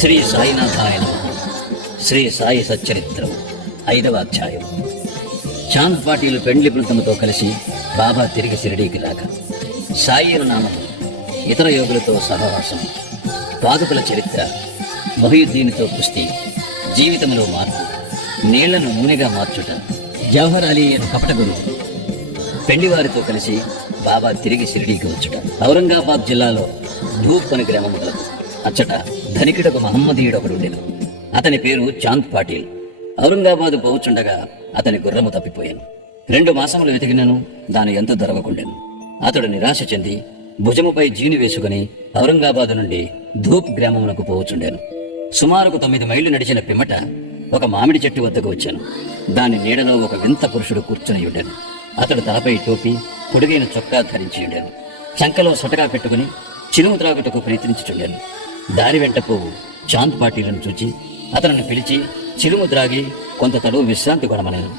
శ్రీ సాయినాథాయ శ్రీ సాయి సచ్చరిత్రం. ఐదవ అధ్యాయం. చాంద్ పాటీలు పెండ్లి బృందంతో కలిసి బాబా తిరిగి షిరిడీకి రాక సాయి నామం ఇతర యోగులతో సహవాసం పాదుకుల చరిత్ర మొహయుద్దీన్తో కుస్తీ జీవితంలో మార్పు నీళ్ళను నూనెగా మార్చుట జవహర్ అలీ అను కపట గురువు పెళ్ళివారితో కలిసి బాబా తిరిగి షిరిడీకి వచ్చుట. ఔరంగాబాద్ జిల్లాలో ధూప్ అనే గ్రామం కలదు అచ్చట ధనికుడకు మహమ్మదీయుడు అతని పేరు చాంద్ పాటిల్. ఔరంగాబాద్ పోవచ్చుండగా అతని గుర్రము తప్పిపోయాను. రెండు మాసములు వెతికినను దాని ఎంత దొరకకుండెను అతడు నిరాశ చెంది భుజముపై జీని వేసుకుని ఔరంగాబాద్ నుండి ధూప్ గ్రామమునకు పోవచ్చుండెను సుమారుకు తొమ్మిది మైళ్ళు నడిచిన పిమ్మట ఒక మామిడి చెట్టు వద్దకు వచ్చాను. దాని నీడలో ఒక వింత పురుషుడు కూర్చుని ఉండాను అతడు తలపై టోపీ పొడుగైన చొక్కా ధరించి ఉండాను చంకలో సొటగా పెట్టుకుని చిరుము త్రాగుటకు ప్రయత్నించుచుండాను. దారి వెంటకు చాంద్ పాటీలను చూచి అతనిని పిలిచి చిరుము త్రాగి కొంత తడువు విశ్రాంతి కొనమనను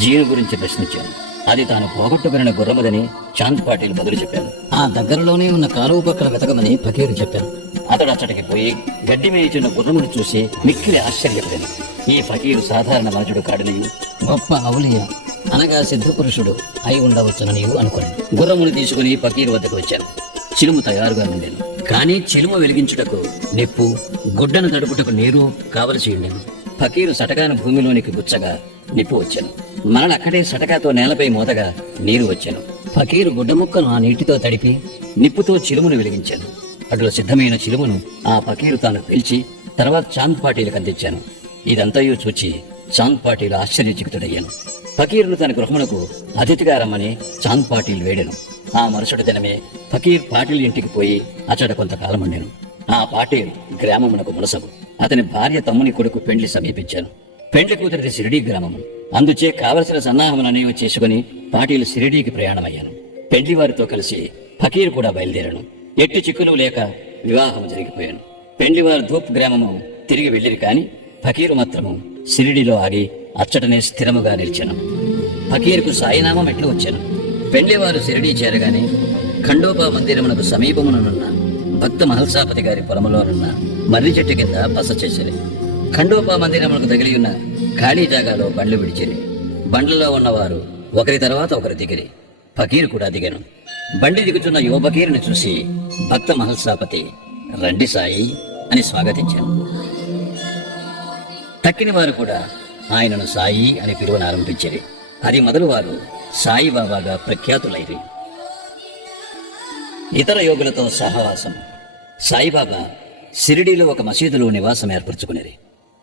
జీను గురించి ప్రశ్నించాను. అది తాను పోగొట్టుకున్న గుర్రమదని చాంద్ పాటీలు బదులు చెప్పాను ఆ దగ్గరలోనే ఉన్న కాలువ పక్కల వెతకమని ఫకీరు చెప్పాను అతడు అతడికి పోయి గడ్డి మేయుచున్న గుర్రమును చూసి మిక్కిలి ఆశ్చర్యపడింది. ఈ ఫకీరు సాధారణ మనుషుడు కాడని గొప్ప అవులియ అనగా సిద్ధపురుషుడు అయి ఉండవచ్చున నీవు గుర్రమును తీసుకుని ఫకీరు వద్దకు వచ్చాను. చిరుము తయారుగా ఉండేను. కానీ చిలుము వెలిగించుటకు నిప్పు గుడ్డను తడుపుటకు నీరు కావలసి ఉండేది ఫకీరు సటకాను భూమిలోనికి గుచ్చగా నిప్పు వచ్చాను. మరల అక్కడే సటకాతో నేలపై మోతగా నీరు వచ్చాను. ఫకీరు గుడ్డ ముక్కను ఆ నీటితో తడిపి నిప్పుతో చిలుమును వెలిగించాను. అటులో సిద్ధమైన చిలుమును ఆ ఫకీరు తాను పిలిచి తర్వాత చాంద్ పాటీలకు అందించాను. ఇదంతయు చూచి చాంద్ పాటీలు ఆశ్చర్యచకితుడయ్యాను. ఫకీరును తన గృహమునకు అతిథిగా రమ్మని చాంద్ పాటీలు వేడెను. ఆ మరుసటి దినమే ఫకీర్ పాటిల్ ఇంటికి పోయి అచ్చట కొంతకాలం ఉండాను. ఆ పాటిల్ గ్రామమునకు మునసబు అతని భార్య తమ్ముని కొడుకు పెండ్లి సమీపించాను. పెండ్లి కూతురిది సిరిడి గ్రామము. అందుచే కావలసిన సన్నాహములనేవి చేసుకుని పాటీలు సిరిడీకి ప్రయాణమయ్యాను. పెండ్లి వారితో కలిసి ఫకీర్ కూడా బయలుదేరాను. ఎట్టి చిక్కులు లేక వివాహం జరిగిపోయాను. పెండ్లివారు ధూప్ గ్రామము తిరిగి వెళ్ళిరి కాని ఫకీరు మాత్రము సిరిడిలో ఆగి అచ్చటనే స్థిరముగా నిలిచాను. ఫకీర్కు సాయినామం ఎట్లు వచ్చాను? పెండ్లివారు సిరిడి చేరగానే ఖండోబా మందిరమునకు సమీపముననున్న భక్త మహల్సాపతి గారి పొలములోనున్న మర్రి చెట్టు కింద బస చేసిరి. ఖండోబా మందిరమునకు తగిలి ఉన్న ఖాళీ జాగాలో బండ్లు విడిచిరి. బండ్లలో ఉన్నవారు ఒకరి తర్వాత ఒకరు దిగిరి. ఫకీర్ కూడా దిగాను. బండి దిగుతున్న యువ ఫకీరుని చూసి భక్త మహల్సాపతి రండి సాయి అని స్వాగతించాను. తక్కిన వారు కూడా ఆయనను సాయి అని పిలువనారంభించారు. అది మొదలు వారు సాయిబాబాగా ప్రఖ్యాతులైరి. ఇతర యోగులతో సహవాసం. సాయిబాబా సిరిడీలో ఒక మసీదులో నివాసం ఏర్పరచుకునేది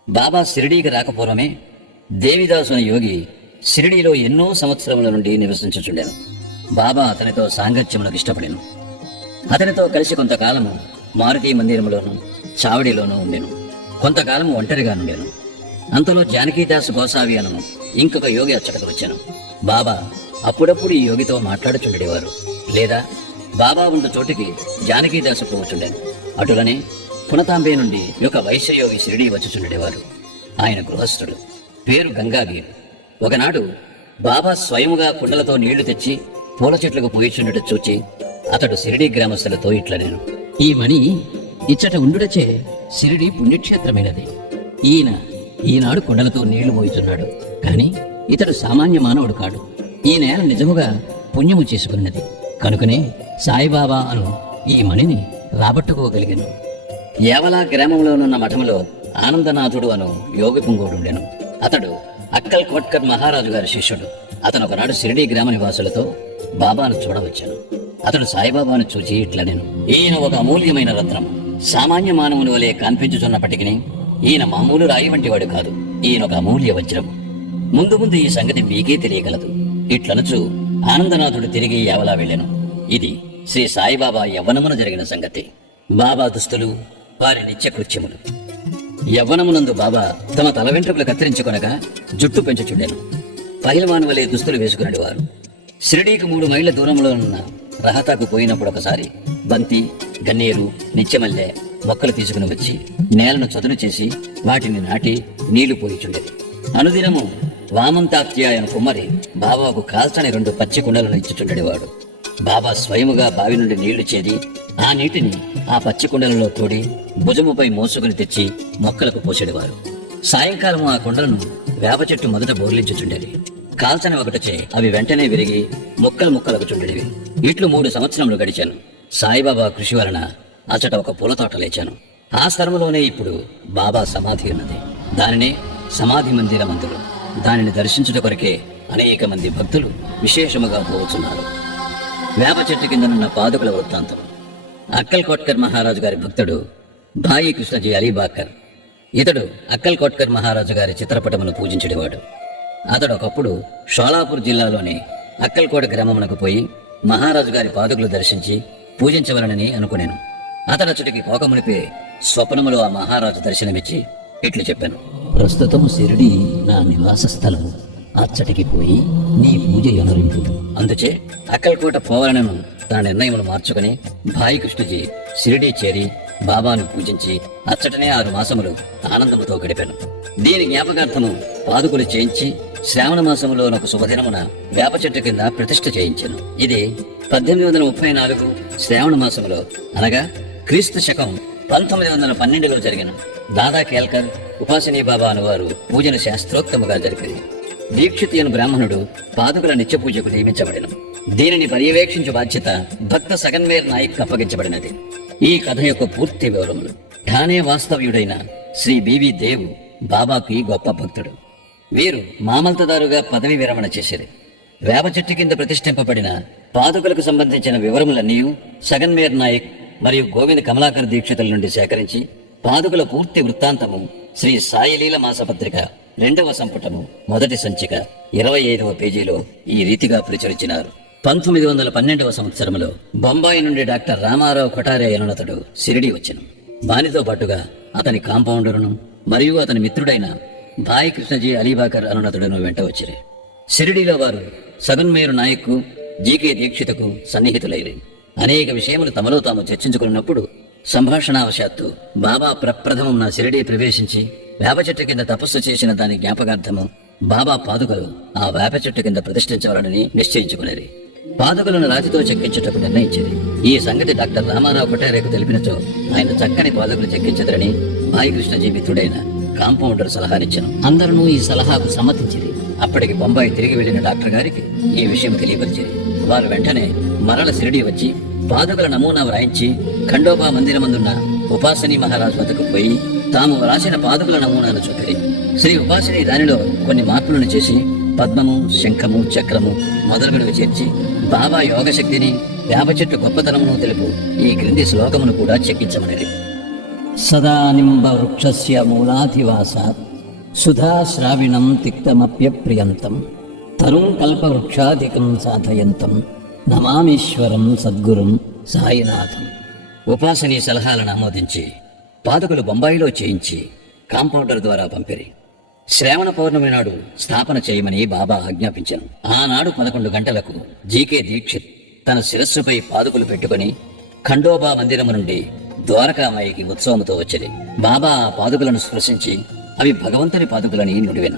బాబా సిరిడీకి రాకపోవడమే దేవిదాసుని యోగి సిరిడీలో ఎన్నో సంవత్సరముల నుండి నివసించుచుండాను. బాబా అతనితో సాంగత్యమునకు ఇష్టపడాను. అతనితో కలిసి కొంతకాలము మారుతి మందిరములోను చావడిలోనూ ఉండెను. కొంతకాలము ఒంటరిగా నుండెను. అంతలో జానకీదాస్ గోసావి అను ఇంకొక యోగి అచ్చటకు వచ్చాను. బాబా అప్పుడప్పుడు ఈ యోగితో మాట్లాడుచుండేవారు. లేదా బాబా ఉన్న చోటికి జానకీదాసు పోవచుండెను. అటులనే పునతాంబే నుండి ఒక వైశ్యయోగి షిరిడి వచ్చుచుండేవారు. ఆయన గృహస్థుడు. పేరు గంగాగీర్ ఒకనాడు బాబా స్వయముగా కుండలతో నీళ్ళు తెచ్చి పూల చెట్లకు పోయిచుండట చూచి అతడు సిరిడి గ్రామస్తులతో ఇట్ల నేను ఈ మణి ఇచ్చట ఉండుటచే సిరిడి పుణ్యక్షేత్రమైనది. ఈయన ఈనాడు కుండలతో నీళ్ళు మోయుతున్నాడు. కాని ఇతడు సామాన్య మానవుడు కాడు. ఈ నేల నిజముగా పుణ్యము చేసుకున్నది. కనుకనే సాయిబాబా అను ఈ మణిని రాబట్టుకోగలిగాను. ఏవలా గ్రామంలోనున్న మఠములో ఆనందనాథుడు అను యోగి పుంగోడుండెను అతడు అక్కల్ కోట్కర్ మహారాజు గారి శిష్యుడు. అతను ఒకనాడు షిరిడి గ్రామ నివాసులతో బాబాను చూడవచ్చాను. అతడు సాయిబాబాను చూచి ఇట్లనెను. ఈయన ఒక అమూల్యమైన రత్నం. సామాన్య మానవుని వలె కనిపించుచున్నప్పటికీ ఈయన మామూలు రాయి వంటివాడు కాదు. ఈయన ఒక అమూల్య వజ్రం. ముందు ముందు ఈ సంగతి మీకే తెలియగలదు. ఇట్లనచు ఆనందనాథుడు తిరిగి యావలా వెళ్ళాను. ఇది శ్రీ సాయిబాబా యవ్వనమున జరిగిన సంగతి. బాబా దుస్తులు వారి నిత్యకృత్యములు యవ్వనమునందు బాబా తమ తల వెంట్రుకలు కత్తిరించుకొనగా జుట్టు పెంచుచుండెను పహిల్వాన్ వలె దుస్తులు వేసుకున్నాడు వారు. షిరిడీకి మూడు మైళ్ళ దూరంలో ఉన్న రహతాకు పోయినప్పుడు ఒకసారి బంతి గన్నేరు నిత్యమల్లె మొక్కలు తీసుకుని వచ్చి నేలను చదును చేసి వాటిని నాటి నీళ్ళు పోయిచుండేది. అనుదినము వామంతాత్యాయన కుమ్మరి బాబాకు కాల్చని రెండు పచ్చి కుండలను ఇచ్చుచుండేవాడు. బాబా స్వయముగా బావి నుండి నీళ్ళు చేది ఆ నీటిని ఆ పచ్చి కుండలలో తోడి భుజముపై మోసుకుని తెచ్చి మొక్కలకు పోసేడేవారు సాయంకాలం ఆ కుండలను వేప చెట్టు మొదట బోర్లించుచుండేది. కాల్చని ఒకటచే అవి వెంటనే విరిగి ముక్కలు ముక్కలకు చుండేవి. ఇట్లు మూడు సంవత్సరములు గడిచాను. సాయిబాబా కృషి వలన అచ్చట ఒక పూల తోట లేచాను. ఆ స్థలంలోనే ఇప్పుడు బాబా సమాధి ఉన్నది. దానినే సమాధి మందిర మందులు. దానిని దర్శించుట కొరకే అనేక మంది భక్తులు విశేషముగా పోవచ్చున్నారు వేప చెట్టు కిందనున్న పాదుకుల వృత్తాంతం. అక్కల్ కోట్కర్ మహారాజు గారి భక్తుడు భాయి కృష్ణజీ అలీబాకర్. ఇతడు అక్కల్ కోట్కర్ మహారాజు గారి చిత్రపటమును పూజించేవాడు అతడు ఒకప్పుడు షోలాపూర్ జిల్లాలోని అక్కల్కోట గ్రామమునకు పోయి మహారాజు గారి పాదుకులు దర్శించి పూజించవలనని అనుకునేను. అతడు అచ్చటికి పోకమునిపే స్వప్నములో ఆ మహారాజు దర్శనమిచ్చి ఇట్లు చెప్పాను. ప్రస్తుతం శిరుడి నా నివాస స్థలము. అచ్చటికి పోయి నీ పూజ ఎనరింపు అందుచే అక్కడికూట పోవాలనను తన నిర్ణయమును మార్చుకుని భాయి కృష్ణజీ షిరిడీ చేరి బాబాను పూజించి అచ్చటనే ఆరు మాసములు ఆనందముతో గడిపాను. దీని జ్ఞాపకార్థము పాదుకులు చేయించి శ్రావణ మాసములో ఒక శుభదినమున వేప చెట్టు కింద ప్రతిష్ఠ చేయించాను. ఇది పద్దెనిమిది వందల ముప్పై నాలుగు శ్రావణ మాసములో. అనగా క్రీస్తు శకం పంతొమ్మిది వందల పన్నెండులో జరిగిన దాదా కేల్కర్ ఉపాసనీ బాబా అనువారు పూజను శాస్త్రోక్తముగా జరిపింది దీక్షిత్ అను బ్రాహ్మణుడు పాదుకుల నిత్య పూజకు నియమించబడిన. దీనిని పర్యవేక్షించు బాధ్యత భక్త సగన్మేర్ నాయక్ అప్పగించబడినది. ఈ కథ యొక్క పూర్తి వివరములు ఠానే వాస్తవ్యుడైన శ్రీ బివి దేవ్ బాబాకి గొప్ప భక్తుడు. వీరు మామల్తదారుగా పదవి విరమణ చేసేది వేప చెట్టు కింద ప్రతిష్ఠింపబడిన పాదుకులకు సంబంధించిన వివరములన్నీ సగన్మేర్ నాయక్ మరియు గోవింద్ కమలాకర్ దీక్షితుల నుండి సేకరించి పాదుకుల పూర్తి వృత్తాంతము శ్రీ సాయిలీల మాసపత్రిక రెండవ సంపుటము మొదటి సంచిక ఇరవై ఐదవ పేజీలో ఈ రీతిగా ప్రచురించినారు. పంతొమ్మిది వందల పన్నెండవ సంవత్సరంలో బొంబాయి నుండి డాక్టర్ రామారావు కొటారే అనునతడు సిరిడి వచ్చను. దానితో పాటుగా అతని కాంపౌండరును మరియు అతని మిత్రుడైన భాయ్ కృష్ణజీ అలీబాకర్ అనునతుడును వెంట వచ్చిరి. షిరిడీలో వారు సగన్మేరు నాయక్కు జీకే దీక్షితకు సన్నిహితులైరి. అనేక విషయములు తమలో తాము చర్చించుకున్నప్పుడు సంభాషణావశాత్తు బాబా ప్రప్రథమం నా షిరిడీ ప్రవేశించి వేప చెట్టు కింద తపస్సు చేసిన దాని జ్ఞాపకార్థము బాబా పాదుకలు ఆ వేప చెట్టు కింద ప్రతిష్ఠించవాలని నిశ్చయించుకునేది పాదుకలను రాతితో చెక్కించుటకు నిర్ణయించింది. ఈ సంగతి డాక్టర్ రామారావు కొట్టారేకు తెలిపినచో ఆయన చక్కని పాదుకలు చెక్కించదరని భాయి మిత్రుడైన కాంపౌండర్ సలహానిచ్చాను. అందరూ ఈ సలహాకు సమ్మతించింది అప్పటికి బొంబాయి తిరిగి వెళ్ళిన డాక్టర్ గారికి ఈ విషయం తెలియపరిచింది వారు వెంటనే మరల సిరిడి వచ్చి పాదుకల నమూనా వ్రాయించి ఖండోబా మందిరమందున్న ఉపాసని మహారాజు వద్దకు పోయి తాము వ్రాసిన పాదుకల నమూనాను చూపిరి. శ్రీ ఉపాసని దానిలో కొన్ని మార్పులను చేసి పద్మము శంఖము చక్రము మొదలుగునవి చేర్చి బాబా యోగశక్తిని వేప చెట్టు గొప్పతనమును తెలుపు ఈ క్రింది శ్లోకమును కూడా చెక్కించమనేది సదా నింబ వృక్షస్య మూలాధివాసాత్ సుధా శ్రావిణం తిక్తమప్యప్రియంతం తరుం కల్పవృక్షాధికం సాధయంతం. నమామీశ్వరం సద్గురుం సాయినాథం. ఉపాసనీ సలహాలను ఆమోదించి పాదకులు బొంబాయిలో చేయించి కాంపౌండర్ ద్వారా పంపిరి. శ్రావణ పౌర్ణమి నాడు స్థాపన చేయమని బాబా ఆజ్ఞాపించాను. ఆనాడు పదకొండు గంటలకు జీకే దీక్షిత్ తన శిరస్సుపై పాదుకులు పెట్టుకుని ఖండోబా మందిరము నుండి ద్వారకామాయికి ఉత్సవముతో వచ్చింది బాబా ఆ పాదుకులను స్పృశించి అవి భగవంతుని పాదుకులని నుడివెను.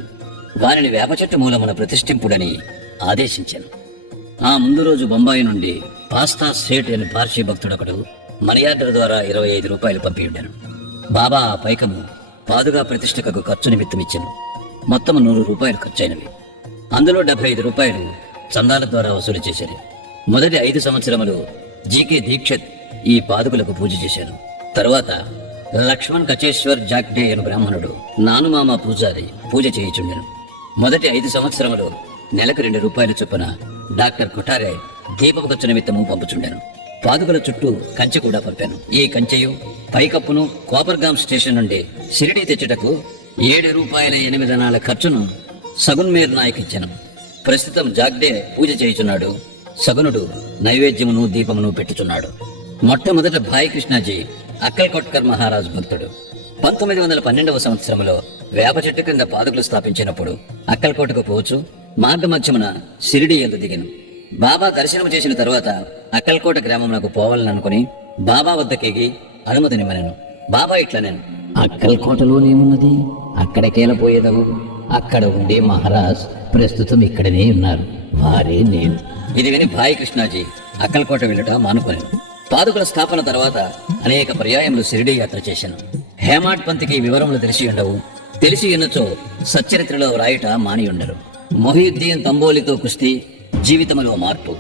వారిని వేప చెట్టు మూలమున ప్రతిష్ఠింపుడని ఆదేశించాను. ఆ ముందు రోజు బొంబాయి నుండి పాస్తా సేట్ అని పార్సీ భక్తుడొకడు ఒకడు ఆర్డర్ ద్వారా ఇరవై ఐదు రూపాయలు పంపించాను బాబా ఆ పైకము పాదుగా ప్రతిష్టకు ఖర్చు నిమిత్తమిచ్చాను. మొత్తం నూరు రూపాయలు ఖర్చయినవి అందులో డెబ్బై ఐదు రూపాయలు చందాల ద్వారా వసూలు చేశారు. మొదటి ఐదు సంవత్సరములు జీకే దీక్షిత్ ఈ పాదుకులకు పూజ చేశారు తరువాత లక్ష్మణ్ కచేశ్వర్ జాక్డే అను బ్రాహ్మణుడు నానుమామ పూజారి పూజ చేయుచుండెను. మొదటి ఐదు సంవత్సరములు నెలకు రెండు రూపాయల చొప్పున డాక్టర్ కొఠారే దీపపు నిమిత్తము పంపుచుండాను. పాదుకల చుట్టూ కంచె కూడా పంపాను. ఈ కంచెయు పైకప్పును కోపర్గాం స్టేషన్ నుండి షిరిడి తెచ్చుటకు ఏడు రూపాయల ఎనిమిది నాల ఖర్చును సగున్మేర్ నాయక్ ఇచ్చాను ప్రస్తుతం జాగ్డే పూజ చేయుచున్నాడు. సగునుడు నైవేద్యమును దీపమును పెట్టుచున్నాడు. మొట్టమొదట భాయ్ కృష్ణాజీ అక్కల్కొట్కర్ మహారాజ్ భక్తుడు. పంతొమ్మిది వందల పన్నెండవ సంవత్సరంలో వేప చెట్టు కింద పాదుకులు స్థాపించినప్పుడు అక్కల్కోటకు పోవచ్చు. మార్గమధ్యమున సిరిడి ఎందు దిగాను. బాబా దర్శనం చేసిన తరువాత అక్కల్కోట గ్రామమునకు పోవాలని అనుకుని బాబా వద్దకెగి అనుమతినిమ్మనను బాబా ఇట్లా నేను అక్కల్కోటలోనేమున్నది? అక్కడికేలా పోయేదవు? అక్కడ ఉండే మహారాజ్ ప్రస్తుతం ఇక్కడనే ఉన్నారు. వారే నేను. ఇది విని భాయ్ కృష్ణాజీ అక్కల్కోట వెళ్ళట మానుకోలేను పాదుకల స్థాపన తర్వాత అనేక పర్యాయములు షిరిడీ యాత్ర చేశాను. హేమాడ్ పంతికి వివరములు తెలిసి ఉండవు. తెలిసి ఉన్నచో సచ్చరిత్రలో వ్రాయుట మాని ఉండరు మొహీద్దీన్ తంబోలితో కుస్తీ జీవితములో మార్పు.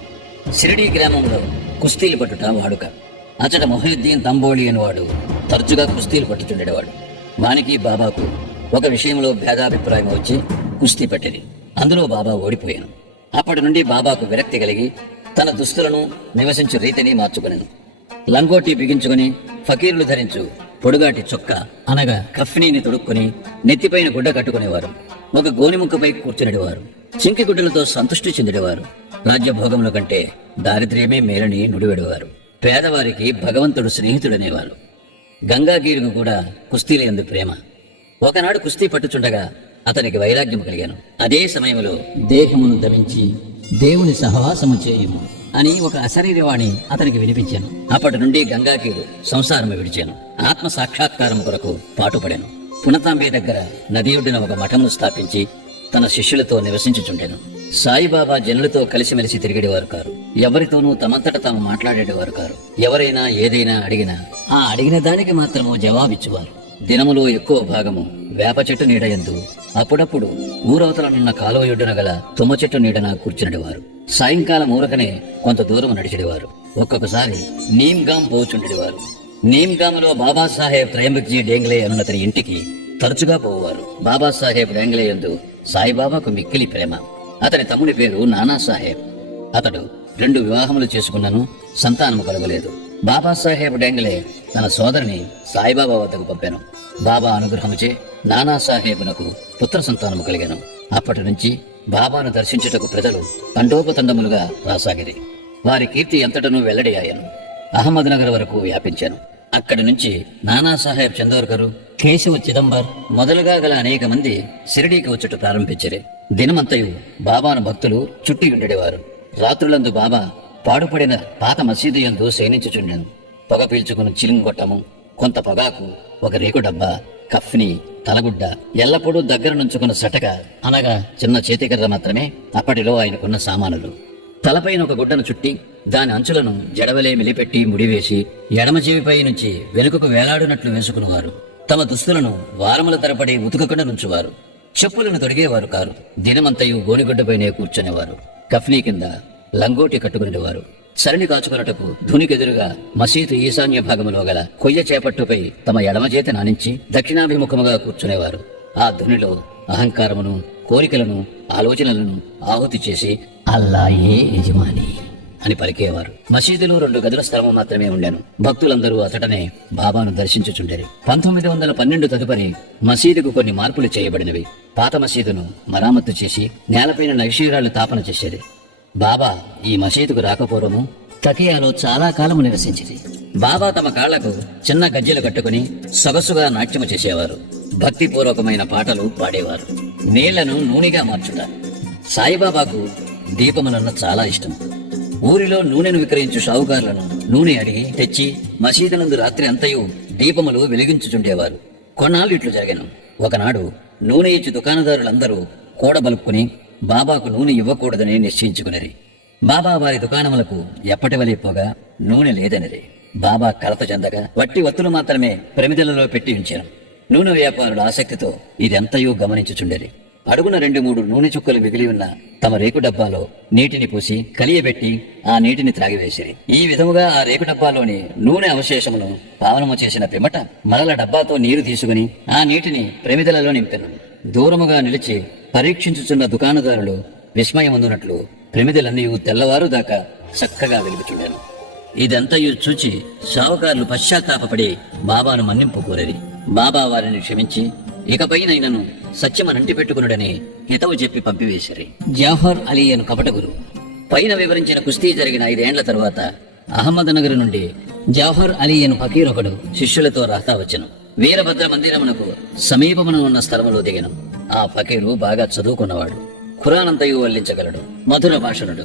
షిరిడీ గ్రామంలో కుస్తీలు పట్టుట వాడుక. అచట మొహిద్దీన్ తంబోలి అనేవాడు తరచుగా కుస్తీలు పట్టుచుండేవాడు వానికి బాబాకు ఒక విషయంలో భేదాభిప్రాయం వచ్చి కుస్తీ పట్టింది. అందులో బాబా ఓడిపోయాను. అప్పటి నుండి బాబాకు విరక్తి కలిగి తన దుస్తులను నివసించు రీతిని మార్చుకునేను. లంగోటి బిగించుకుని ఫకీర్లు ధరించు పొడుగాటి చొక్క అనగా కఫ్నీని తొడుక్కుని నెత్తిపైన గుడ్డ కట్టుకునేవారు. ఒక గోనిముక్కపై కూర్చునేవారు చింకి గుడ్డలతో సంతృష్టి చెందేవారు రాజ్యభోగముల కంటే దారిద్ర్యమే మేలని నుడివెడేవారు. పేదవారికి భగవంతుడు స్నేహితుడనేవారు. గంగాగీరుకు కూడా కుస్తీల ఎందు ప్రేమ. ఒకనాడు కుస్తీ పట్టుచుండగా అతనికి వైరాగ్యం కలిగాను. అదే సమయంలో దేహమును దమించి దేవుని సహవాసము చేయుము అని ఒక అశరీరవాణి అతనికి వినిపించాను. అప్పటి నుండి గంగాకీరు సంసారము విడిచాను. ఆత్మ సాక్షాత్కారం కొరకు పాటుపడాను. పునతాంబే దగ్గర నది ఒడ్డున ఒక మఠమును స్థాపించి తన శిష్యులతో నివసించుచుండెను. సాయిబాబా జనులతో కలిసిమెలిసి తిరిగేవారు కారు. ఎవరితోనూ తమంతట తాము మాట్లాడేవారు కారు. ఎవరైనా ఏదైనా అడిగినా ఆ అడిగిన దానికి మాత్రము జవాబిచ్చువారు. దినములో ఎక్కువ భాగము వేప చెట్టు నీడయందు అప్పుడప్పుడు ఊరవతలనున్న కాలువ యొడ్డున గల తుమ్మ చెట్టు నీడన కూర్చునేవారు సాయంకాలం ఊరకనే కొంత దూరం నడిచేవారు ఒక్కొక్కసారి నీమ్గాం పోచుండేవారు. నీమ్గాములో బాబాసాహెబ్ త్రయంబక్జీ డేంగ్లే అనున్నతని ఇంటికి తరచుగా పోవారు. బాబాసాహెబ్ డేంగ్లే యందు సాయిబాబాకు మిక్కిలి ప్రేమ. అతని తమ్ముడి పేరు నానాసాహెబ్. అతడు రెండు వివాహములు చేసుకున్నను సంతానము కలగలేదు. బాబాసాహెబ్ డేంగ్లే తన సోదరిని సాయిబాబా వద్దకు పంపాను. బాబా అనుగ్రహముచే నానాసాహెబ్నకు పుత్ర సంతానము కలిగాను. అప్పటి నుంచి బాబాను దర్శించుటకు ప్రజలు తండోపతండములుగా రాసాగిరి. వారి కీర్తి ఎంతటనూ వెల్లడి అయ్యాను. అహ్మద్నగర్ వరకు వ్యాపించాను. అక్కడి నుంచి నానాసాహెబ్ చందోర్కరు కేశవ చిదంబర్ మొదలుగా గల అనేక మంది షిరిడీకి వచ్చుట ప్రారంభించరు దినమంతయు బాబాను భక్తులు చుట్టి ఉండేవారు. రాత్రులందు బాబా పాడుపడిన పాత మసీదు యందు శయనించుచుండెను పొగ పీల్చుకుని చిలింగొట్టము కొంత పొగాకు ఒక రేకు డబ్బా కఫ్ని తలగుడ్డ ఎల్లప్పుడూ దగ్గర నుంచుకున్న సటక అనగా చిన్న చేతికర్ర మాత్రమే అప్పటిలో ఆయనకున్న సామానులు. తలపైన ఒక గుడ్డను చుట్టి దాని అంచులను జడవలే మిలిపెట్టి ముడివేసి ఎడమ చెవిపై నుంచి వెనుకకు వేలాడునట్లు వేసుకునేవారు. తమ దుస్తులను వారముల తరపడి ఉతుకకుండా నుంచువారు. చెప్పులను తొడిగేవారు కారు. దినమంతయు గోనిగుడ్డపైనే కూర్చునేవారు. కఫ్నీ కింద లంగోటి కట్టుకునేవారు సరణి కాచుకున్నటకు ధునికెదురుగా మసీదు ఈశాన్య భాగములో గల కొయ్య చేపట్టుపై తమ ఎడమచేత నానించి దక్షిణాభిముఖముగా కూర్చునేవారు. ఆ ధునిలో అహంకారమును కోరికలను ఆలోచనలను ఆహుతి చేసి అల్లాయే యజమాని. అని పలికేవారు. మసీదులో రెండు గదుల స్థలము మాత్రమే ఉండాను. భక్తులందరూ అతడనే బాబాను దర్శించుచుండేది పంతొమ్మిది వందల పన్నెండు తదుపరి మసీదుకు కొన్ని మార్పులు చేయబడినవి. పాత మసీదును మరామత్తు చేసి నేలపైన నైషీరాళ్ళు తాపన చేసేది. బాబా ఈ మసీదుకు రాకపోవడము తకియాలో చాలా కాలము నివసించింది. బాబా తమ కాళ్ళకు చిన్న గజ్జెలు కట్టుకుని సొగసుగా నాట్యము చేసేవారు. భక్తిపూర్వకమైన పాటలు పాడేవారు. నీళ్ళను నూనెగా మార్చుతారు సాయిబాబాకు దీపములన్న చాలా ఇష్టం. ఊరిలో నూనెను విక్రయించు షావుకారులను నూనె అడిగి తెచ్చి మసీదునందు రాత్రి అంతయు దీపములు వెలిగించుచుండేవారు. కొన్నాళ్ళు ఇట్లు జరిగాను. ఒకనాడు నూనె ఇచ్చి దుకాణదారులందరూ కూడబలుపుకుని బాబాకు నూనె ఇవ్వకూడదని నిశ్చయించుకునేది. బాబా వారి దుకాణములకు ఎప్పటి వలె పోగా నూనె లేదనిది. బాబా కలత చెందగా వట్టి వత్తులు మాత్రమే ప్రమిదలలో పెట్టి ఉంచాను. నూనె వ్యాపారుల ఆసక్తితో ఇదెంతయో గమనించుచుండేది. అడుగున రెండు మూడు నూనె చుక్కలు మిగిలి ఉన్న తమ రేకు డబ్బాలో నీటిని పూసి కలియబెట్టి ఆ నీటిని త్రాగివేసిరి. ఈ విధముగా ఆ రేకు డబ్బాలోని నూనె అవశేషమును పావనము చేసిన పిమ్మట మరల డబ్బాతో నీరు తీసుకుని ఆ నీటిని ప్రమిదలలో నింపెను. దూరముగా నిలిచి పరీక్షించుచున్న దుకాణదారులు విస్మయముందునట్లు ప్రమిదలన్నీ తెల్లవారు దాకా చక్కగా వెలుగుచుండాను. ఇదంతయు చూచి షావుకారులు పశ్చాత్తాపపడి బాబాను మన్నింపు కోరేది బాబా వారిని క్షమించి ఇకపైనైనను సత్యమనంటి పెట్టుకునుడని హితవు చెప్పి పంపివేసిరి జాఫర్ అలీ అను కపటగురు. పైన వివరించిన కుస్తీ జరిగిన ఐదేండ్ల తరువాత అహ్మద్నగర్ నుండి జాఫర్ అలీ అను ఫకీర్ ఒకడు శిష్యులతో రాతా వచ్చను. వీరభద్ర మందిరమునకు సమీపమున ఉన్న స్థలములో దిగను. ఆ ఫకీరు బాగా చదువుకున్నవాడు. ఖురానంతయు వల్లించగలడు. మధుర భాషణుడు.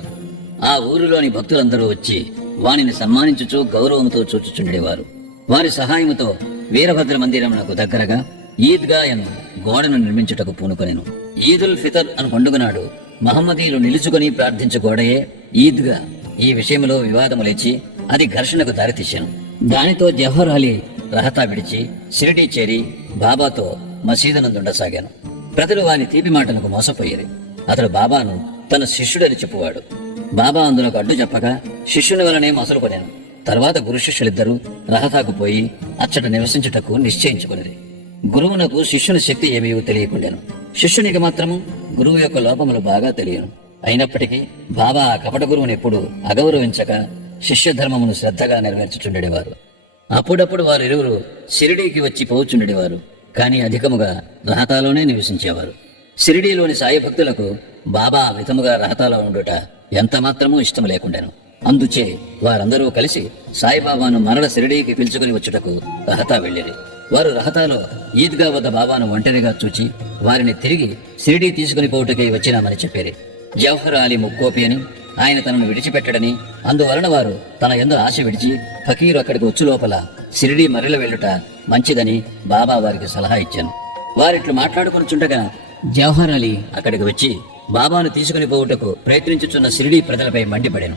ఆ ఊరిలోని భక్తులందరూ వచ్చి వానిని సన్మానించుచు గౌరవంతో చూచుచుండేవారు. వారి సహాయముతో వీరభద్ర మందిరమునకు దగ్గరగా ఈద్గా అను గోడను నిర్మించుటకు పూనుకొనెను. ఈదుల్ ఫితర్ అను పండుగ నాడు మహమ్మదీయులు నిలుచుకొని ప్రార్థించు గోడయే ఈద్గా ఈ విషయంలో వివాదము లేచి అది ఘర్షణకు దారితీశాను. దానితో జవహర్ అలీ రహతా విడిచి షిరిడీ చేరి బాబాతో మసీదునందుండసాగాను. ప్రజలు వాని తీపి మాటలకు మోసపోయేది. అతడు బాబాను తన శిష్యుడని చెప్పువాడు. బాబా అందులోకి అడ్డు చెప్పగా శిష్యుని వలనే మొసలుపడాను తర్వాత గురు శిష్యులిద్దరూ రహతాకు పోయి అచ్చట నివసించుటకు నిశ్చయించుకునేది గురువునకు శిష్యుని శక్తి ఏమీ తెలియకుండాను. శిష్యునికి మాత్రము గురువు యొక్క లోపములు బాగా తెలియను. అయినప్పటికీ బాబా ఆ కపట గురువుని ఎప్పుడు అగౌరవించక శిష్య ధర్మమును శ్రద్ధగా నెరవేర్చుచుండేవారు. అప్పుడప్పుడు వారిరువురు షిరిడీకి వచ్చి పోచుండేవారు కానీ అధికముగా రహతాలోనే నివసించేవారు. షిరిడీలోని సాయి భక్తులకు బాబా మితముగా రహతాలో ఉండుట ఎంత మాత్రమూ ఇష్టం లేకుండాను. అందుచే వారందరూ కలిసి సాయిబాబాను మరల షిరిడీకి పిలుచుకుని వచ్చుటకు రహతా వెళ్ళిరి. వారు రహతాలో ఈద్గా వద్ద బాబాను ఒంటరిగా చూచి వారిని తిరిగి షిరిడీ తీసుకుని పోవుటకై వచ్చినామని చెప్పారు. జవహర్ అలీ ముక్కోపి అని ఆయన తనను విడిచిపెట్టడని అందువలన వారు తన ఎందు ఆశ విడిచి ఫకీరు అక్కడికి వచ్చు లోపల షిరిడీ మరల వెళ్ళుట మంచిదని బాబా వారికి సలహా ఇచ్చాను. వారిట్లు మాట్లాడుకొనిచుండగా జవహర్ అలీ అక్కడికి వచ్చి బాబాను తీసుకుని పోవుటకు ప్రయత్నించుచున్న షిరిడీ ప్రజలపై మండిపడాను.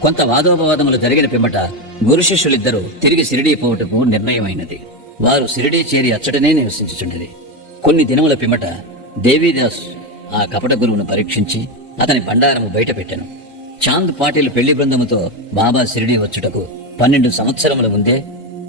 కొంత వాదోపవాదములు జరిగిన పిమ్మట గురు శిష్యులిద్దరూ తిరిగి షిరిడీ పోవుటకు నిర్ణయమైనది. వారు షిరిడీ చేరి అచ్చటనే నివసించుచుండేది. కొన్ని దినముల పిమ్మట దేవీదాస్ ఆ కపట గురువును పరీక్షించి అతని బండారము బయటపెట్టాను. చాంద్ పాటిల్ పెళ్ళి బృందముతో బాబా సిరిడి వచ్చుటకు పన్నెండు సంవత్సరముల ముందే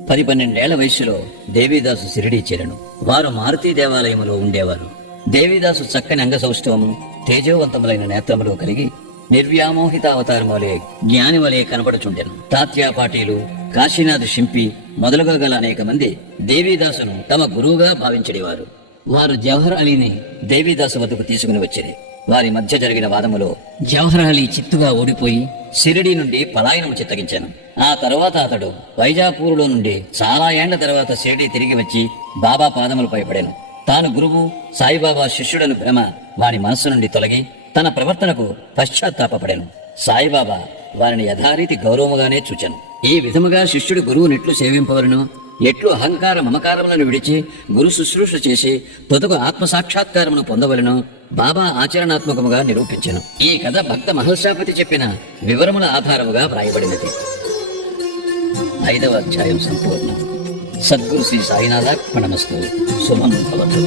పది పన్నెండేళ్ళ వయస్సులో దేవీదాసు షిరిడీ చేరను. వారు మారుతీ దేవాలయములో ఉండేవారు. దేవీదాసు చక్కని అంగ సౌష్ఠవము తేజోవంతములైన నేత్రములు కలిగి నిర్వ్యామోహిత అవతారం వలె జ్ఞాని వలె కనపడుచుండెను తాత్యా పాటీలు కాశీనాథ్ షింపి మొదలుగా గల అనేక మంది దేవీదాసును తమ గురువుగా భావించడేవారు. వారు జవహర్ అలీని దేవీదాసు వద్దకు తీసుకుని వచ్చిరి వారి మధ్య జరిగిన వాదములో జవహర్ అలీ చిత్తుగా ఓడిపోయి షిరిడీ నుండి పలాయనము చిత్తగించాను. ఆ తర్వాత అతడు వైజాపూర్లో నుండి చాలా ఏండ్ల తర్వాత సిరిడి తిరిగి వచ్చి బాబా పాదములపై పడాను తాను గురువు సాయిబాబా శిష్యుడను భ్రమ వారి మనస్సు నుండి తొలగి తన ప్రవర్తనకు పశ్చాత్తాపడాను సాయిబాబా వారిని యథారీతి గౌరవముగానే చూచాను. ఈ విధముగా శిష్యుడు గురువునెట్లు సేవింపవలను ఎట్లు అహంకార మమకారములను విడిచి గురు శుశ్రూష చేసి తుదకు ఆత్మ సాక్షాత్కారమును పొందవలను బాబా ఆచరణాత్మకముగా నిరూపించను. ఈ కథ భక్త మహర్షాపతి చెప్పిన వివరముల ఆధారముగా వ్రాయబడినది. ఐదవ అధ్యాయం సంపూర్ణం. సద్గురు శ్రీ సాయినాథార్పణమస్తు శుభం భవతు.